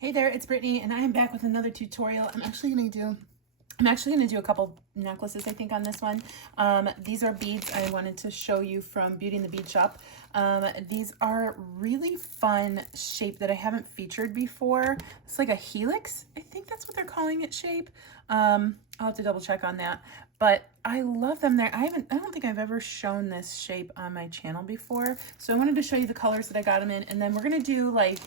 Hey there, it's Brittany, and I am back with another tutorial. I'm actually gonna do a couple necklaces, I think, on this one. These are beads I wanted to show you from Beauty and the Bead Shop. These are really fun shape that I haven't featured before. It's like a helix. I think that's what they're calling it shape. I'll have to double check on that. But I love them there. I don't think I've ever shown this shape on my channel before. So I wanted to show you the colors that I got them in, and then we're gonna do like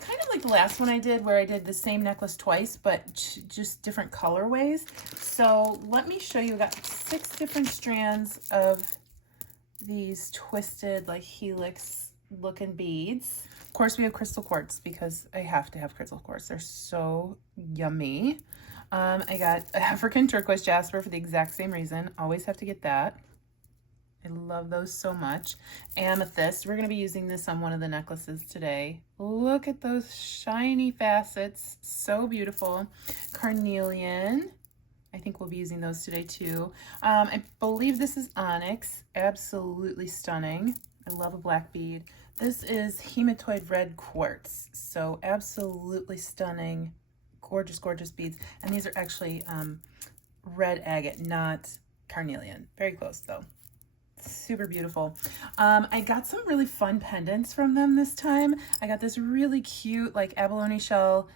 kind of like the last one I did where I did the same necklace twice, but just different colorways. So let me show you. I got 6 different strands of these twisted like helix looking beads. Of course, we have crystal quartz because I have to have crystal quartz. They're so yummy. I got African turquoise jasper for the exact same reason. Always have to get that. I love those so much. Amethyst, we're going to be using this on one of the necklaces today. Look at those shiny facets, so beautiful. Carnelian, I think we'll be using those today too. I believe this is onyx, absolutely stunning. I love a black bead. This is hematoid red quartz, so absolutely stunning, gorgeous, gorgeous beads. And these are actually red agate, not carnelian. Very close though. Super beautiful. I got some really fun pendants from them this time. I got this really cute like abalone shell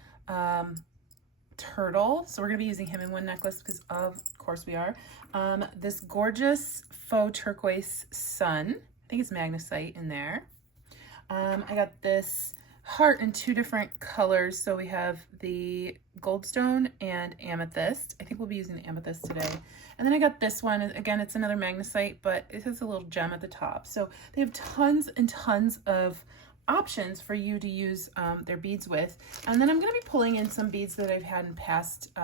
turtle, so we're gonna be using him in one necklace because of course we are. This gorgeous faux turquoise sun, I think it's magnesite in there. I got this heart in 2 different colors, so we have the goldstone and amethyst. I think we'll be using the amethyst today. And then I got this one. Again, it's another magnesite, but it has a little gem at the top. So they have tons and tons of options for you to use their beads with. And then I'm going to be pulling in some beads that I've had in past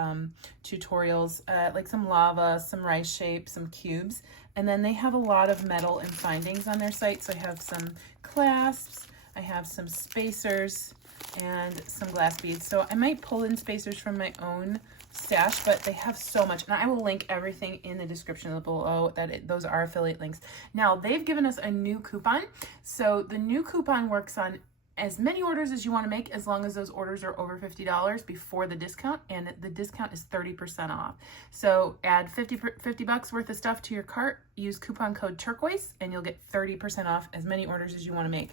tutorials, like some lava, some rice shapes, some cubes. And then they have a lot of metal and findings on their site. So I have some clasps, I have some spacers, and some glass beads. So I might pull in spacers from my own stash, but they have so much, and I will link everything in the description below. Those are affiliate links. Now they've given us a new coupon, so the new coupon works on as many orders as you want to make, as long as those orders are over $50 before the discount, and the discount is 30% off. So add 50 bucks worth of stuff to your cart, use coupon code turquoise, and you'll get 30% off as many orders as you want to make.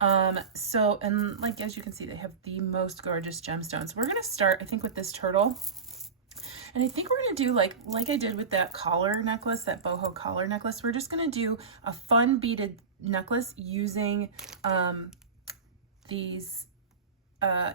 And like as you can see, they have the most gorgeous gemstones. We're gonna start, I think, with this turtle. And I think we're gonna do like I did with that collar necklace, that boho collar necklace. We're just gonna do a fun beaded necklace using these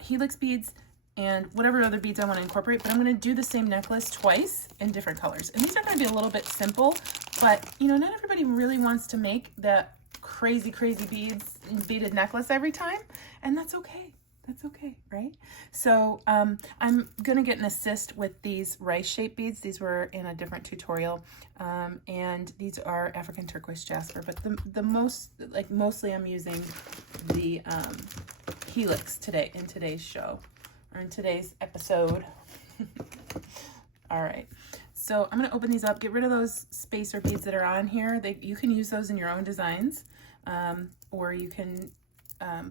helix beads and whatever other beads I want to incorporate, but I'm going to do the same necklace twice in different colors. And these are going to be a little bit simple, but you know, not everybody really wants to make that crazy beaded necklace every time, and that's okay. That's okay, right? So I'm gonna get an assist with these rice shaped beads. These were in a different tutorial, and these are African turquoise jasper, but mostly I'm using the helix today in today's show, or in today's episode. All right, so I'm gonna open these up, get rid of those spacer beads that are on here. You can use those in your own designs, or you can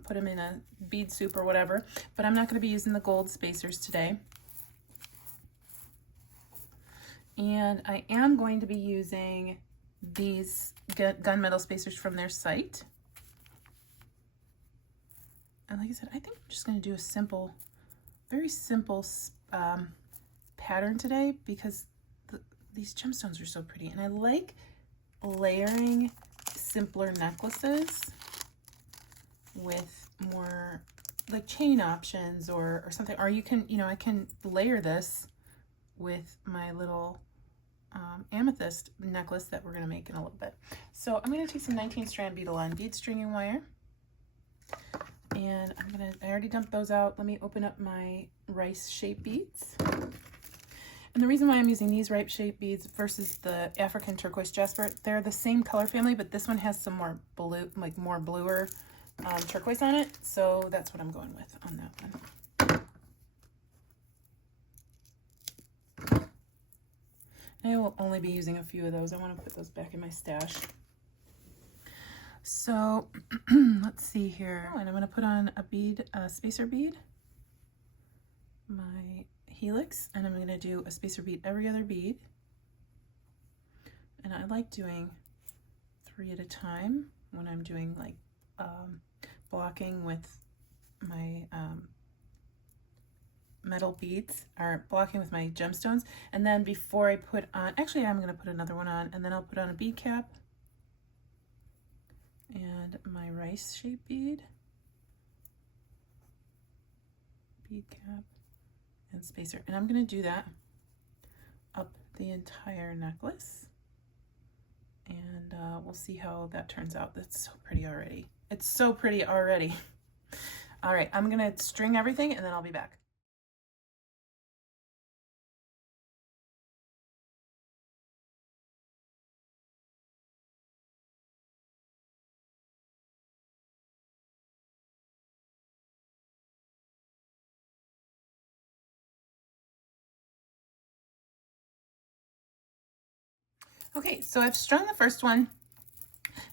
put them in a bead soup or whatever, but I'm not going to be using the gold spacers today. And I am going to be using these gunmetal spacers from their site. And like I said, I think I'm just going to do a simple, very simple pattern today because these gemstones are so pretty. And I like layering simpler necklaces with more like chain options or something, or you can, you know, I can layer this with my little amethyst necklace that we're going to make in a little bit. So I'm going to take some 19 strand beadle-on bead stringing wire, and I already dumped those out. Let me open up my rice shaped beads. And the reason why I'm using these rice shaped beads versus the African turquoise jasper, they're the same color family, but this one has some more blue, like more bluer turquoise on it, so that's what I'm going with on that one. I will only be using a few of those. I want to put those back in my stash. So let's see here. Oh, and I'm going to put on a bead, a spacer bead. my helix, and I'm going to do a spacer bead every other bead. And I like doing 3 at a time when I'm doing like blocking with my metal beads, or blocking with my gemstones. And then before I put on, actually I'm going to put another one on, and then I'll put on a bead cap and my rice shaped bead, bead cap and spacer. And I'm going to do that up the entire necklace, and we'll see how that turns out. That's so pretty already. It's so pretty already. All right, I'm going to string everything and then I'll be back. Okay, so I've strung the first one,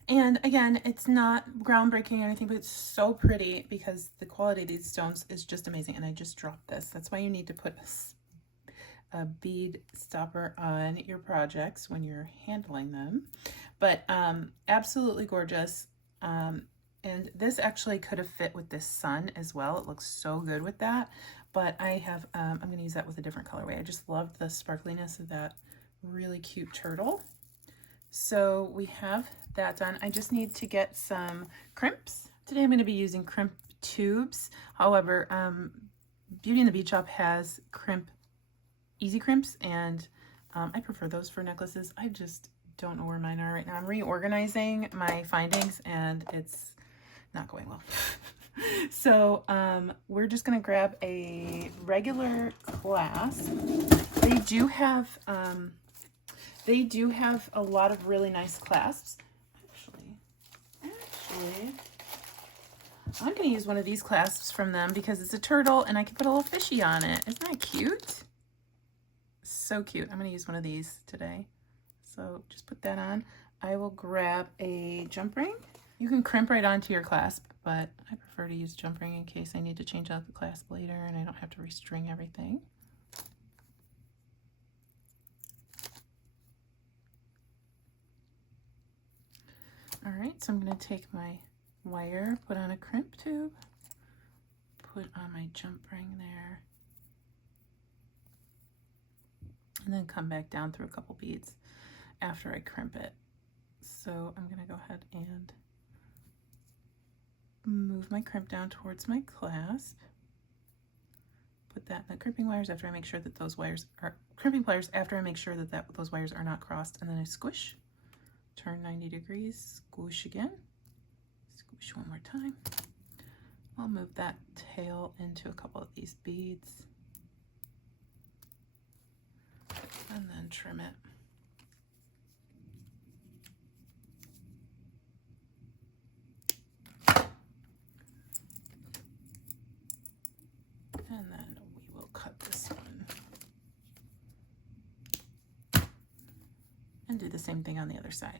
and again, it's not groundbreaking or anything, but it's so pretty because the quality of these stones is just amazing. And I just dropped this. That's why you need to put a bead stopper on your projects when you're handling them. But absolutely gorgeous. And this actually could have fit with this sun as well. It looks so good with that. But I have, I'm going to use that with a different colorway. I just love the sparkliness of that really cute turtle. So we have that done. I just need to get some crimps. Today I'm going to be using crimp tubes. However, Beauty and the Bead Shop has easy crimps, and I prefer those for necklaces. I just don't know where mine are right now. I'm reorganizing my findings and it's not going well. So we're just going to grab a regular clasp. They do have a lot of really nice clasps. Actually, I'm going to use one of these clasps from them because it's a turtle and I can put a little fishy on it. Isn't that cute? So cute. I'm going to use one of these today. So just put that on. I will grab a jump ring. You can crimp right onto your clasp, but I prefer to use jump ring in case I need to change out the clasp later and I don't have to restring everything. All right, so I'm going to take my wire, put on a crimp tube, put on my jump ring there, and then come back down through a couple beads after I crimp it. So I'm going to go ahead and move my crimp down towards my clasp, put that in the crimping wires after I make sure that those wires are crimping pliers after I make sure that those wires are not crossed, and then I squish, turn 90 degrees, squish again, squish one more time. I'll move that tail into a couple of these beads and then trim it. And then we will cut this one and do the same thing on the other side.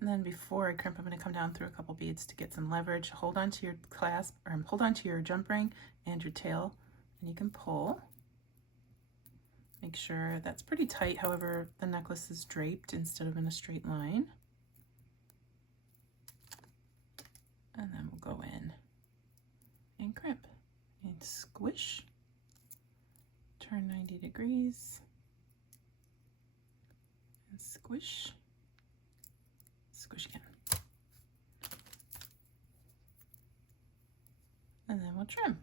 And then before I crimp, I'm going to come down through a couple beads to get some leverage. Hold on to your clasp, or hold on to your jump ring and your tail, and you can pull. Make sure that's pretty tight, however, the necklace is draped instead of in a straight line. And then we'll go in and crimp and squish, turn 90 degrees, and squish, squish again. And then we'll trim.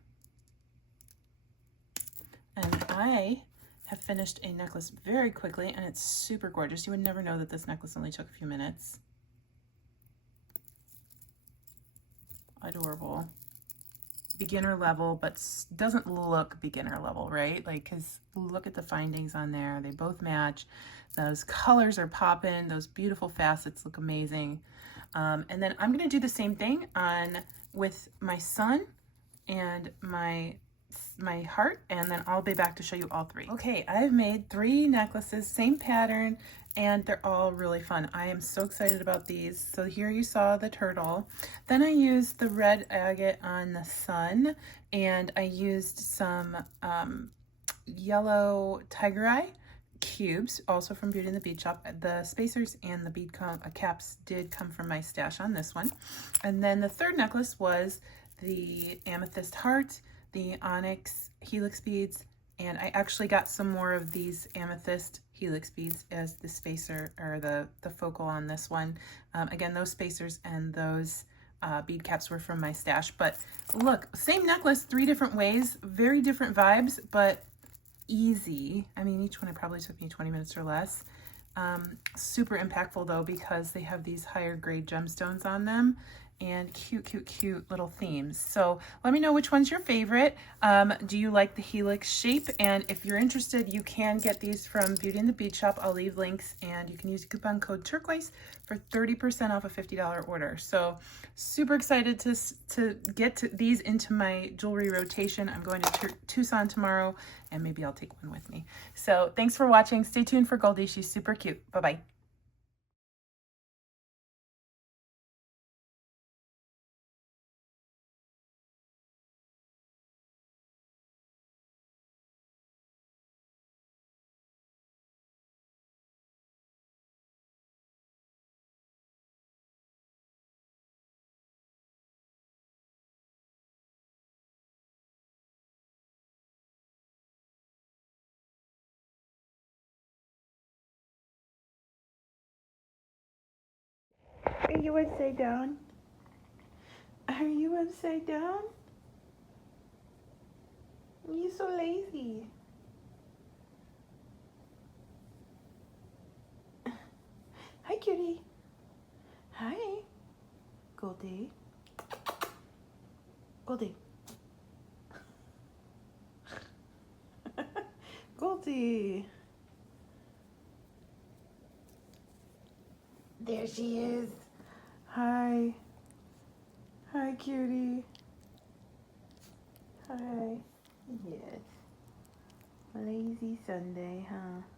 And I have finished a necklace very quickly, and it's super gorgeous. You would never know that this necklace only took a few minutes. Adorable. Beginner level, but doesn't look beginner level, right? Like, because look at the findings on there. They both match. Those colors are popping. Those beautiful facets look amazing. And then I'm going to do the same thing with my sun and my my heart, and then I'll be back to show you all 3. Okay, I've made 3 necklaces, same pattern, and they're all really fun. I am so excited about these. So here you saw the turtle. Then I used the red agate on the sun, and I used some yellow tiger eye cubes, also from Beauty and the Bead Shop. The spacers and the bead caps did come from my stash on this one. And then the third necklace was the amethyst heart, the onyx helix beads, and I actually got some more of these amethyst helix beads as the spacer or the focal on this one. Again, those spacers and those bead caps were from my stash. But look, same necklace, 3 different ways, very different vibes, but easy. I mean, each one probably took me 20 minutes or less. Super impactful though, because they have these higher grade gemstones on them and cute little themes. So let me know which one's your favorite. Do you like the helix shape? And if you're interested, you can get these from Beauty and the Bead Shop. I'll leave links, and you can use coupon code Turquoise for 30% off a $50 order. So super excited to get these into my jewelry rotation. I'm going to Tucson tomorrow, and maybe I'll take one with me. So thanks for watching. Stay tuned for Goldie. She's super cute. Bye-bye. Are you upside down? Are you upside down? You're so lazy. Hi, cutie. Hi. Goldie. Goldie. Goldie. There she is. Hi. Hi, cutie. Hi. Yes. Lazy Sunday, huh?